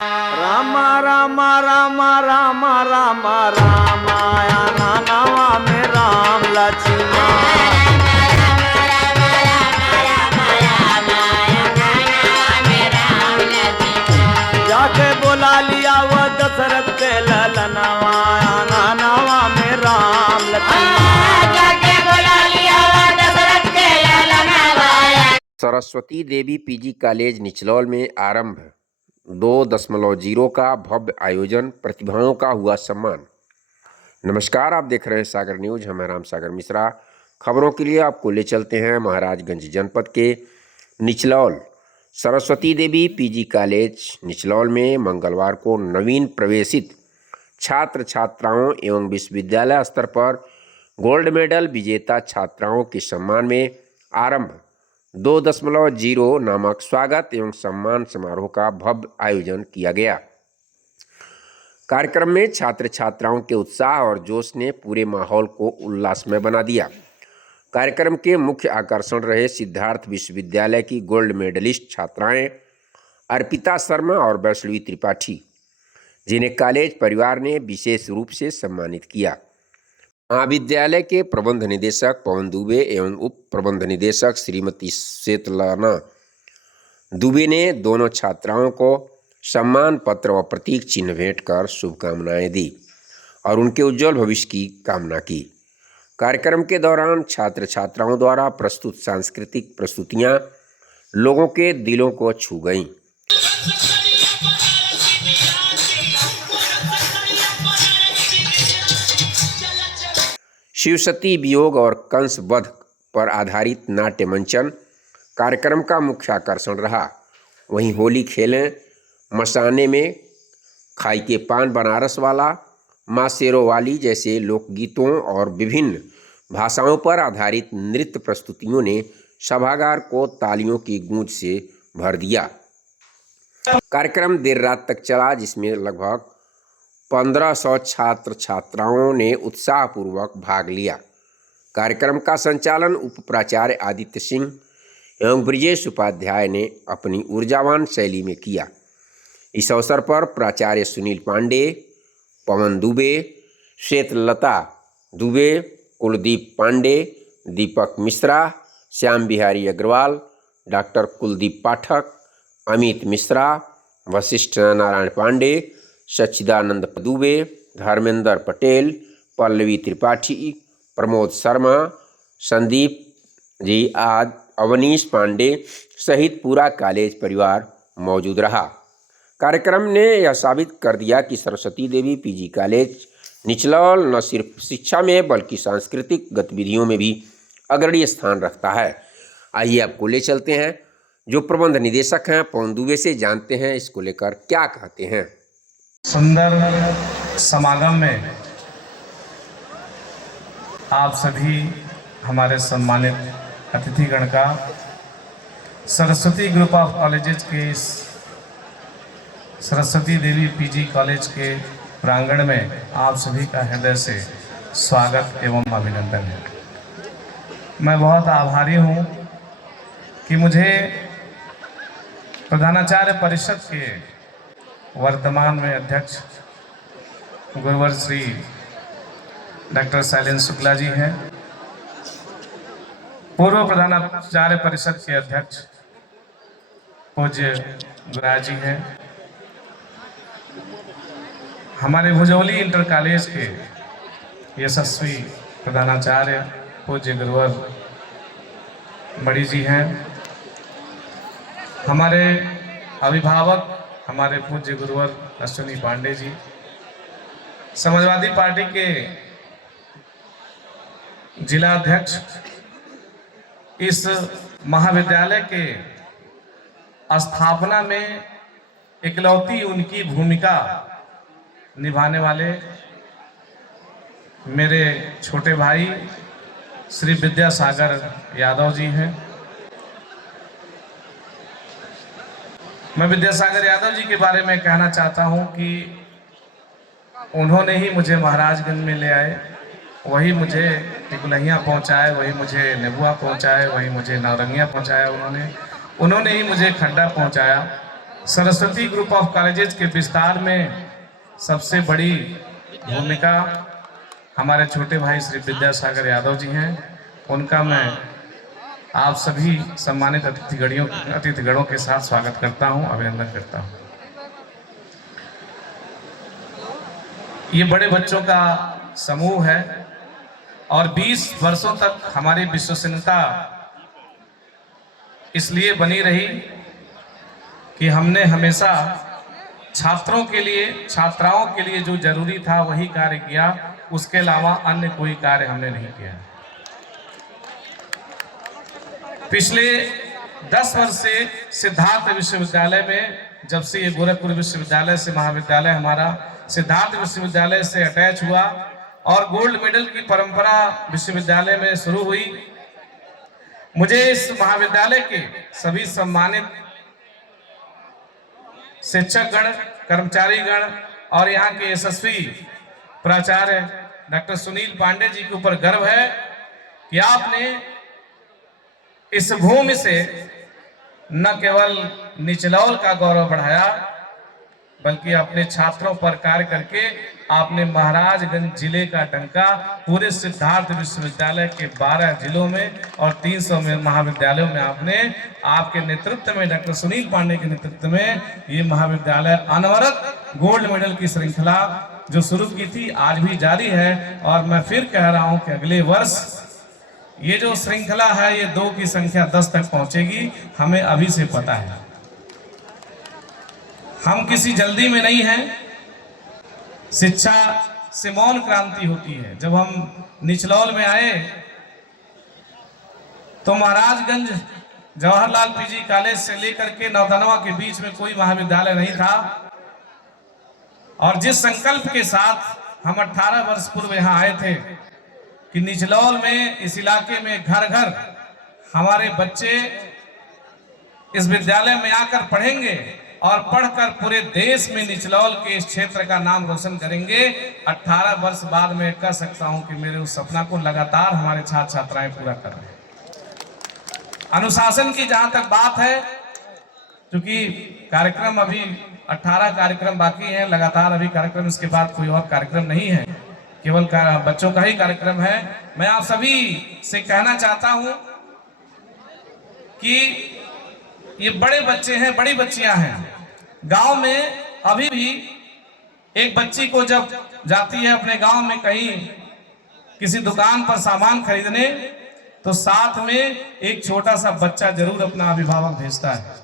राम राम राम राम राम रामाया नानावा में राम लक्ष्मण जाके बोला लिया वो दशरथ के ललनवाया नानावा में राम लक्ष्मण जाके बोला लिया वो दशरथ के ललनवाया। सरस्वती देवी पीजी कॉलेज निचलौल में आरंभ 2.0 का भव्य आयोजन, प्रतिभाओं का हुआ सम्मान। नमस्कार, आप देख रहे हैं सागर न्यूज। मैं राम सागर मिश्रा। खबरों के लिए आपको ले चलते हैं महाराजगंज जनपद के निचलौल। सरस्वती देवी पीजी कॉलेज निचलौल में मंगलवार को नवीन प्रवेशित छात्र छात्राओं एवं विश्वविद्यालय स्तर पर गोल्ड मेडल विजेता छात्राओं के सम्मान में आरंभ 2.0 नामक स्वागत एवं सम्मान समारोह का भव्य आयोजन किया गया। कार्यक्रम में छात्र छात्राओं के उत्साह और जोश ने पूरे माहौल को उल्लासमय बना दिया। कार्यक्रम के मुख्य आकर्षण रहे सिद्धार्थ विश्वविद्यालय की गोल्ड मेडलिस्ट छात्राएं अर्पिता शर्मा और वैष्णवी त्रिपाठी, जिन्हें कॉलेज परिवार ने विशेष रूप से सम्मानित किया। महाविद्यालय के प्रबंध निदेशक पवन दुबे एवं उप प्रबंध निदेशक श्रीमती शेतलाना दुबे ने दोनों छात्राओं को सम्मान पत्र व प्रतीक चिन्ह भेंट कर शुभकामनाएं दी और उनके उज्जवल भविष्य की कामना की। कार्यक्रम के दौरान छात्र छात्राओं द्वारा प्रस्तुत सांस्कृतिक प्रस्तुतियां लोगों के दिलों को छू गईं। शिव सती वियोग और कंस वध पर आधारित नाट्य मंचन कार्यक्रम का मुख्य आकर्षण रहा। वहीं होली खेलें मसाने में, खाई के पान बनारस वाला, माँ शेरों वाली जैसे लोकगीतों और विभिन्न भाषाओं पर आधारित नृत्य प्रस्तुतियों ने सभागार को तालियों की गूंज से भर दिया। कार्यक्रम देर रात तक चला, जिसमें लगभग 1500 छात्र छात्राओं ने उत्साहपूर्वक भाग लिया। कार्यक्रम का संचालन उप प्राचार्य आदित्य सिंह एवं ब्रिजेश उपाध्याय ने अपनी ऊर्जावान शैली में किया। इस अवसर पर प्राचार्य सुनील पांडे, पवन दुबे, श्वेतलता दुबे, कुलदीप पांडे, दीपक मिश्रा, श्याम बिहारी अग्रवाल, डॉक्टर कुलदीप पाठक, अमित मिश्रा, वशिष्ठ नारायण पांडे, सच्चिदानंद दुबे, धर्मेंद्र पटेल, पल्लवी त्रिपाठी, प्रमोद शर्मा, संदीप जी आदि, अवनीश पांडे सहित पूरा कॉलेज परिवार मौजूद रहा। कार्यक्रम ने यह साबित कर दिया कि सरस्वती देवी पीजी कॉलेज निचलौल न सिर्फ शिक्षा में बल्कि सांस्कृतिक गतिविधियों में भी अग्रणी स्थान रखता है। आइए आपको ले चलते हैं जो प्रबंध निदेशक हैं पवन दुबे से, जानते हैं इसको लेकर क्या कहते हैं। सुंदर समागम में आप सभी हमारे सम्मानित अतिथिगण का सरस्वती ग्रुप ऑफ कॉलेजेस के इस सरस्वती देवी पीजी कॉलेज के प्रांगण में आप सभी का हृदय से स्वागत एवं अभिनंदन है। मैं बहुत आभारी हूँ कि मुझे प्रधानाचार्य परिषद के वर्तमान में अध्यक्ष गुरुवर श्री डॉक्टर शैलेंद्र शुक्ला जी हैं, पूर्व प्रधानाचार्य परिषद के अध्यक्ष पूज्य गुराज जी हैं, हमारे भुजौली इंटर कॉलेज के यशस्वी प्रधानाचार्य पूज्य गुरुवर बड़ी जी हैं, हमारे अभिभावक हमारे पूज्य गुरुवर अश्विनी पांडे जी, समाजवादी पार्टी के जिला अध्यक्ष, इस महाविद्यालय के स्थापना में इकलौती उनकी भूमिका निभाने वाले मेरे छोटे भाई श्री विद्यासागर यादव जी हैं। मैं विद्यासागर यादव जी के बारे में कहना चाहता हूं कि उन्होंने ही मुझे महाराजगंज में ले आए, वही मुझे टिकुलहियाँ पहुंचाए, वही मुझे नेबुआ पहुंचाए, वही मुझे नौरंगिया पहुंचाया, उन्होंने ही मुझे खड्डा पहुंचाया। सरस्वती ग्रुप ऑफ कॉलेजेस के विस्तार में सबसे बड़ी भूमिका हमारे छोटे भाई श्री विद्यासागर यादव जी हैं। उनका मैं आप सभी सम्मानित अतिथिगणों के साथ स्वागत करता हूं, अभिनंदन करता हूं। ये बड़े बच्चों का समूह है और 20 वर्षों तक हमारी विश्वसनीयता इसलिए बनी रही कि हमने हमेशा छात्रों के लिए, छात्राओं के लिए जो जरूरी था वही कार्य किया, उसके अलावा अन्य कोई कार्य हमने नहीं किया। पिछले 10 वर्ष से सिद्धार्थ विश्वविद्यालय में, जब से ये गोरखपुर विश्वविद्यालय से महाविद्यालय हमारा सिद्धार्थ विश्वविद्यालय से अटैच हुआ और गोल्ड मेडल की परंपरा विश्वविद्यालय में शुरू हुई, मुझे इस महाविद्यालय के सभी सम्मानित शिक्षकगण, कर्मचारीगण और यहाँ के यशस्वी प्राचार्य डॉक्टर सुनील पांडे जी के ऊपर गर्व है कि आपने इस भूमि से न केवल निचलौल का गौरव बढ़ाया, बल्कि अपने छात्रों पर कार्य करके आपने महाराजगंज जिले का डंका पूरे सिद्धार्थ विश्वविद्यालय के 12 जिलों में और 300 में महाविद्यालयों में आपने, आपके नेतृत्व में, डॉक्टर सुनील पांडे के नेतृत्व में ये महाविद्यालय अनवरत गोल्ड मेडल की श्रृंखला जो शुरू की थी आज भी जारी है। और मैं फिर कह रहा हूं कि अगले वर्ष ये जो श्रृंखला है ये 2 की संख्या 10 तक पहुंचेगी, हमें अभी से पता है। हम किसी जल्दी में नहीं हैं। शिक्षा से मौन क्रांति होती है। जब हम निचलौल में आए तो महाराजगंज जवाहरलाल पीजी कॉलेज से लेकर के नौतनवा के बीच में कोई महाविद्यालय नहीं था और जिस संकल्प के साथ हम 18 वर्ष पूर्व यहाँ आए थे कि निचलौल में, इस इलाके में घर घर हमारे बच्चे इस विद्यालय में आकर पढ़ेंगे और पढ़कर पूरे देश में निचलौल के इस क्षेत्र का नाम रोशन करेंगे। 18 वर्ष बाद मैं कह सकता हूं कि मेरे उस सपना को लगातार हमारे छात्र छात्राएं पूरा कर रहे हैं। अनुशासन की जहां तक बात है, क्योंकि कार्यक्रम अभी 18 कार्यक्रम बाकी हैं, लगातार अभी कार्यक्रम, इसके बाद कोई और कार्यक्रम नहीं है, केवल बच्चों का ही कार्यक्रम है। मैं आप सभी से कहना चाहता हूं कि ये बड़े बच्चे हैं, बड़ी बच्चियां हैं। गांव में अभी भी एक बच्ची को जब जाती है अपने गांव में कहीं किसी दुकान पर सामान खरीदने, तो साथ में एक छोटा सा बच्चा जरूर अपना अभिभावक भेजता है।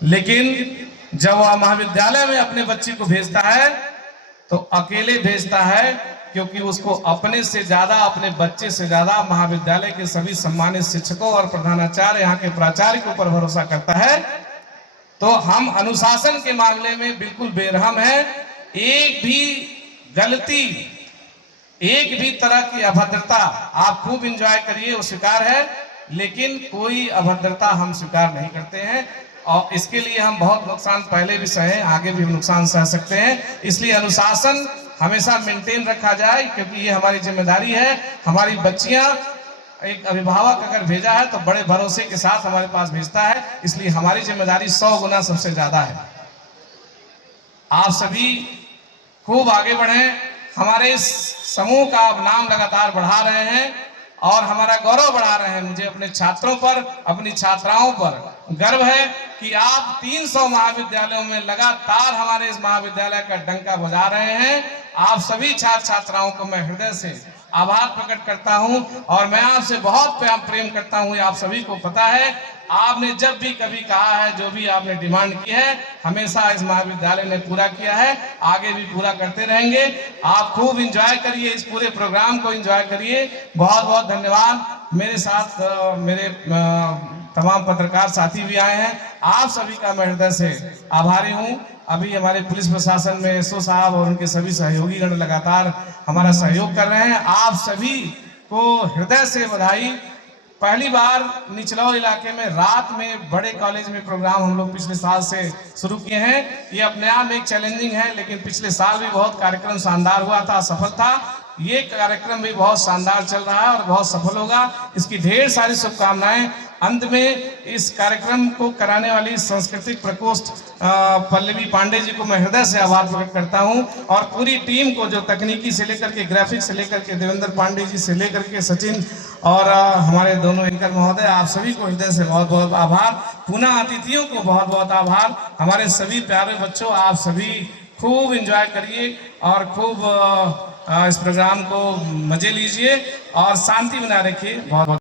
लेकिन जब वह महाविद्यालय में अपने बच्ची को भेजता है तो अकेले भेजता है, क्योंकि उसको अपने से ज्यादा, अपने बच्चे से ज्यादा महाविद्यालय के सभी सम्मानित शिक्षकों और प्रधानाचार्य, यहाँ के प्राचार्य के ऊपर भरोसा करता है। तो हम अनुशासन के मामले में बिल्कुल बेरहम हैं। एक भी गलती, एक भी तरह की अभद्रता आप खूब एंजॉय करिए, वो स्वीकार है, लेकिन कोई अभद्रता हम स्वीकार नहीं करते हैं और इसके लिए हम बहुत नुकसान पहले भी सहे, आगे भी नुकसान सह सकते हैं। इसलिए अनुशासन हमेशा मेंटेन रखा जाए, क्योंकि ये हमारी जिम्मेदारी है। हमारी बच्चियां, एक अभिभावक अगर भेजा है तो बड़े भरोसे के साथ हमारे पास भेजता है, इसलिए हमारी जिम्मेदारी 100 गुना सबसे ज्यादा है। आप सभी खूब आगे बढ़ें, हमारे इस समूह का आप नाम लगातार बढ़ा रहे हैं और हमारा गौरव बढ़ा रहे हैं। मुझे अपने छात्रों पर, अपनी छात्राओं पर गर्व है कि आप 300 महाविद्यालयों में लगातार हमारे इस महाविद्यालय का डंका बजा रहे हैं। आप सभी छात्र छात्राओं को मैं हृदय से आभार प्रकट करता हूं और मैं आपसे बहुत प्रेम करता हूं, आप सभी को पता है। आपने जब भी कभी कहा है, जो भी आपने डिमांड की है, हमेशा इस महाविद्यालय ने पूरा किया है, आगे भी पूरा करते रहेंगे। आप खूब एंजॉय करिए, इस पूरे प्रोग्राम को एंजॉय करिए। बहुत बहुत धन्यवाद। मेरे साथ मेरे तमाम पत्रकार साथी भी आए हैं, आप सभी का मैं हृदय से आभारी हूं। अभी हमारे पुलिस प्रशासन में एसओ साहब और उनके सभी सहयोगीगण लगातार हमारा सहयोग कर रहे हैं। आप सभी को हृदय से बधाई। पहली बार निचलौल इलाके में रात में बड़े कॉलेज में प्रोग्राम हम लोग पिछले साल से शुरू किए हैं। ये अपने आप में एक चैलेंजिंग है, लेकिन पिछले साल भी बहुत कार्यक्रम शानदार हुआ था, सफल था। ये कार्यक्रम भी बहुत शानदार चल रहा है और बहुत सफल होगा। इसकी ढेर सारी शुभकामनाएं। अंत में इस कार्यक्रम को कराने वाली सांस्कृतिक प्रकोष्ठ पल्लवी पांडे जी को मैं हृदय से आभार प्रकट करता हूं, और पूरी टीम को, जो तकनीकी से लेकर के, ग्राफिक्स से लेकर के, देवेंद्र पांडे जी से लेकर के, सचिन और हमारे दोनों एंकर महोदय, आप सभी को हृदय से बहुत बहुत आभार। पुनः अतिथियों को बहुत बहुत आभार। हमारे सभी प्यारे बच्चों, आप सभी खूब एंजॉय करिए और खूब इस प्रोग्राम को मजे लीजिए और शांति बनाए रखिए। बहुत बहुत